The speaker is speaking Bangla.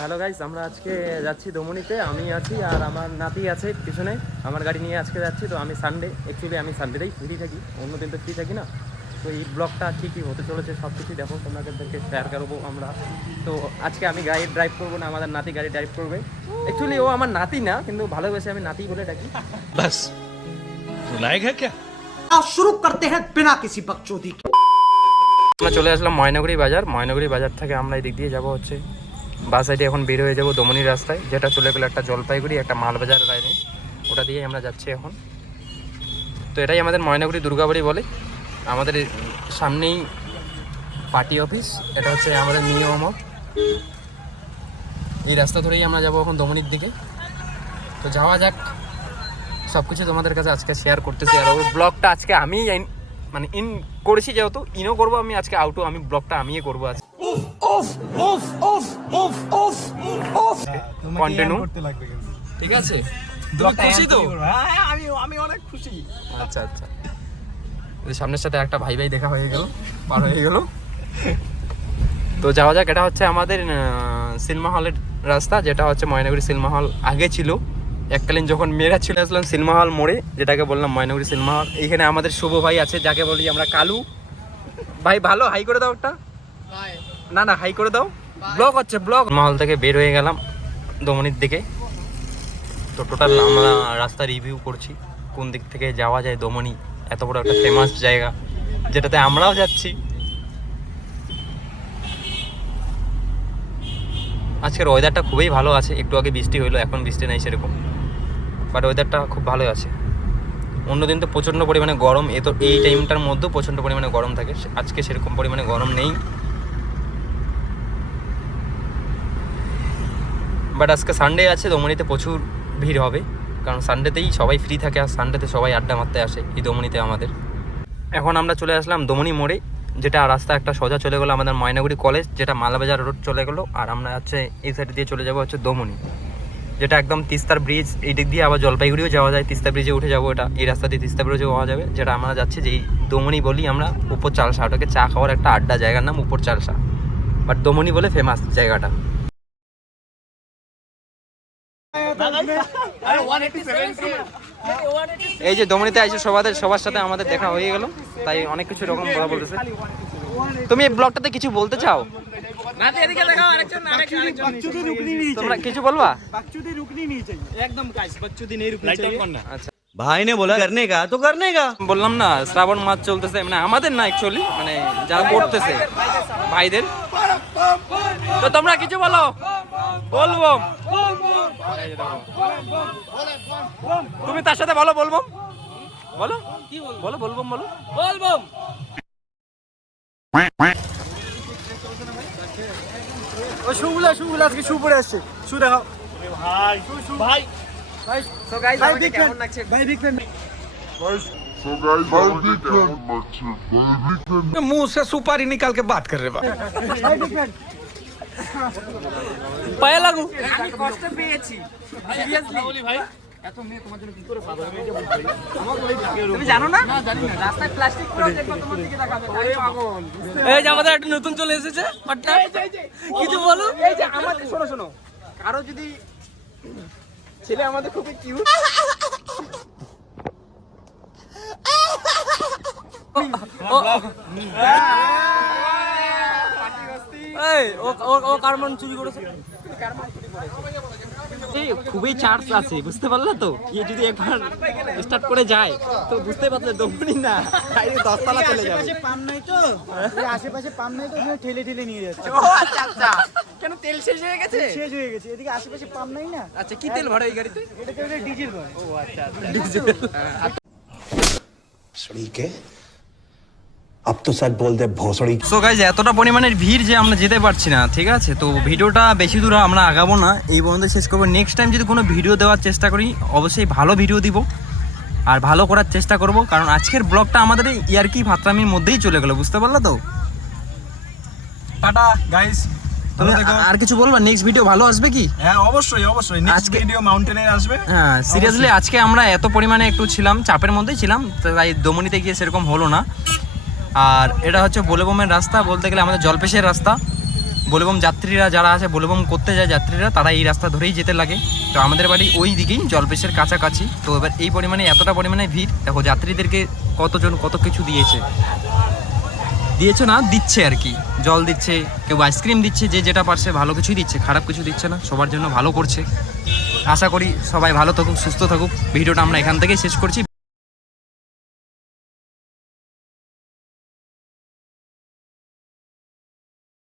হ্যালো গাইস, আমরা আজকে যাচ্ছি দমনিতে। আমি আছি আর আমার নাতি আছে পিছনে। আমার গাড়ি নিয়ে আজকে যাচ্ছি। তো আমি অ্যাকচুয়ালি আমি সানডেতেই ফ্রি থাকি, অন্য দিন তো ফ্রি থাকি না। তো এই ব্লগটা কী কী হতে চলেছে সব কিছুই দেখো, তোমাদেরকে শেয়ার করবো আমরা। তো আজকে আমি গাড়ি ড্রাইভ করবো না, আমাদের নাতি গাড়ি ড্রাইভ করবে। অ্যাকচুয়ালি ও আমার নাতি না, কিন্তু ভালোবেসে আমি নাতি বলে ডাকি। बस लायक है क्या? शुरू करते हैं बिना किसी बकचोदी के। আমরা চলে আসলাম ময়নাগুড়ি বাজার। ময়নাগুড়ি বাজার থেকে আমরা এই দিক দিয়ে যাবো হচ্ছে বাস সাইডে। এখন বের হয়ে যাবো দমনির রাস্তায়, যেটা চলে গেলো একটা জলপাইগুড়ি, একটা মালবাজার লাইনে। ওটা দিয়ে আমরা যাচ্ছি এখন। তো এটাই আমাদের ময়নাগুড়ি দুর্গাবাড়ি বলে। আমাদের সামনেই পার্টি অফিস, এটা হচ্ছে আমাদের নিয়ম। এই রাস্তা ধরেই আমরা যাবো এখন দমনির দিকে। তো যাওয়া যাক, সব কিছু তোমাদের কাছে আজকে শেয়ার করতেছি। আর ওই ব্লগটা আজকে আমি মানে ইন করেছি, যেহেতু ইনও করবো আমি আজকে, আউটও আমি ব্লগটা আমিই করবো আজকে। কন্টিনিউ ঠিক আছে? তুমি খুশি তো? আমি অনেক খুশি। আচ্ছা আচ্ছা, সামনের সাথে একটা ভাই ভাই দেখা হয়ে গেল, পার হয়ে গেল। তো যাওয়া যাক। এটা হচ্ছে আমাদের সিনেমা হলের রাস্তা, যেটা হচ্ছে ময়নাগুড়ি সিনেমা হল আগে ছিল এককালীন, যখন মেয়েরা ছিল। আসলাম সিনেমা হল মোড়ে, যেটাকে বললাম ময়নাগুড়ি সিনেমা হল। এইখানে আমাদের শুভ ভাই আছে, যাকে বলি আমরা কালু ভাই। ভালো হাই করে দাও একটা, না না হাই করে দাও। ব্লগ হচ্ছে ব্লগ। মহল থেকে বের হয়ে গেলাম দমনির দিকে। তো টোটাল আমরা রাস্তা রিভিউ করছি, কোন দিক থেকে যাওয়া যায় দমনি, এত বড় একটা ফেমাস জায়গা যেটাতে আমরাও যাচ্ছি। আজকের ওয়েদারটা খুবই ভালো আছে। একটু আগে বৃষ্টি হইলো, এখন বৃষ্টি নাই সেরকম, বাট ওয়েদারটা খুব ভালো আছে। অন্যদিন তো প্রচণ্ড পরিমাণে গরম, এই টাইমটার মধ্যেও প্রচণ্ড পরিমাণে গরম থাকে। আজকে সেরকম পরিমাণে গরম নেই, বাট আজকে সানডে আছে, দমনিতে প্রচুর ভিড় হবে, কারণ সানডেতেই সবাই ফ্রি থাকে আর সানডেতে সবাই আড্ডা মারতে আসে এই দমনিতে আমাদের। এখন আমরা চলে আসলাম দমনি মোড়ে, যেটা রাস্তা একটা সোজা চলে গেলো আমাদের ময়নাগুড়ি কলেজ, যেটা মালবাজার রোড চলে গেলো। আর আমরা হচ্ছে এই সাইড দিয়ে চলে যাবো হচ্ছে দমনি, যেটা একদম তিস্তার ব্রিজ। এই দিক দিয়ে আবার জলপাইগুড়িও যাওয়া যায়, তিস্তা ব্রিজে উঠে যাবো। এটা এই রাস্তা দিয়ে তিস্তা ব্রিজে পাওয়া যাবে, যেটা আমরা যাচ্ছি। যেই দমনি বলি আমরা উপর চালসা, ওটাকে চা খাওয়ার একটা আড্ডা জায়গার নাম উপর চালসা, বাট দমনি বলে ফেমাস জায়গাটা। এই যে দমনিতে আইসে সবার সাথে আমাদের দেখা হয়ে গেল, তাই অনেক কিছু রকম কথা বলতেছে। তুমি এই ব্লগটাতে কিছু বলতে চাও? তোমরা কিছু বলবা? আচ্ছা, भाई ने बोला करने का तो करने का। বললাম না, শ্রাবণ মাস চলতেছে, মানে আমাদের না অ্যাকচুয়ালি, মানে যারা করতেছে ভাইদের। তো তোমরা কিছু বলো। বলবো, তুমি তার সাথে বলো। বলবো, বলো কি বলো, বলবো বলো, বলবো। ও শুগুলা আজকে শু পরে আসছে। শু দেখাও ভাই। ভাই ভাই সো গাইস, আমাকে কেমন লাগছে ভাই? দেখবেন मुंह से सुपारी निकाल के बात कर रहे बा। ভাই দেখবেন পায়ে লাগু। আমি কষ্ট পেয়েছি সিরিয়াসলি ভাই। এত মেয়ে তোমার জন্য কি করে পাগল আমি এটা বুঝাই। তুমি জানো না? না জানি না। রাস্তায় প্লাস্টিক পুরো দেখো, তোমার দিকে তাকাবে। আরে পাগল। এই যে আমাদের একটা নতুন চলে এসেছে পাটনা, কিছু বলো। এই যে আমাদের শোনো কারো যদি ছেলে আমাদের খুবই কিউট, ও কারমান চুরি করেছে, খুবই চার্জ আছে, বুঝতে পারলে তো? ইয়ে যদি একবার স্টার্ট করে যায় তো বুঝতে পারলে দমনি না, 10তলা চলে যাবে। পাম নাই তো, আশেপাশে পাম নাই তো, ঠেলে নিয়ে যাচ্ছে। ও আচ্ছা আচ্ছা, কেন তেল শেষ হয়ে গেছে? শেষ হয়ে গেছে, এদিকে আশেপাশে পাম নাই না। আচ্ছা, কি তেল ভরে এই গাড়িতে? এটাতে ডিজেল ভরে। ও আচ্ছা ডিজেল। भोसड़ी के अब तो सच बोल दे भोसड़ी। সো গাইজ, এতটা পরিমাণের ভিড় যে আমরা যেতে পারছি না, ঠিক আছে? তো ভিডিওটা বেশি দূর আমরা আগাবো না, এই পর্যন্ত শেষ করবো। নেক্সট টাইম যদি কোনো ভিডিও দেওয়ার চেষ্টা করি, অবশ্যই ভালো ভিডিও দিব আর ভালো করার চেষ্টা করব, কারণ আজকের ব্লগটা আমাদের ইয়ার্কি ফাত্রামির মধ্যেই চলে গেলো, বুঝতে পারলো তো? Tata guys. তুমি আর কিছু বলবা? নেক্সট ভিডিও ভালো আসবে কি? হ্যাঁ অবশ্যই নেক্সট ভিডিও মাউন্টেনে আসবে। হ্যাঁ সিরিয়াসলি, আজকে আমরা এত পরিমাণে একটু ছিলাম, চাপের মধ্যেই ছিলাম, তাই দমনিতে গিয়ে সেরকম হলো না। আর এটা হচ্ছে বোলেবমের রাস্তা, বলতে গেলে আমাদের জলপেশের রাস্তা, বোলবম যাত্রীরা যারা আছে, বোলবম করতে যায় যাত্রীরা, তারা এই রাস্তা ধরেই যেতে লাগে। তো আমাদের বাড়ি ওই দিকেই, জলপেশের কাছাকাছি। তো এবার এই পরিমাণে, এতটা পরিমাণে ভিড়, দেখো যাত্রীদেরকে কতজন কত কিছু দিয়েছে না, দিচ্ছে আর কি। জল দিচ্ছে, কেউ আইসক্রিম দিচ্ছে, যে যেটা পারছে ভালো কিছুই দিচ্ছে, খারাপ কিছু দিচ্ছে না, সবার জন্য ভালো করছে। আশা করি সবাই ভালো থাকুক, সুস্থ থাকুক। ভিডিওটা আমরা এখান থেকেই শেষ করছি।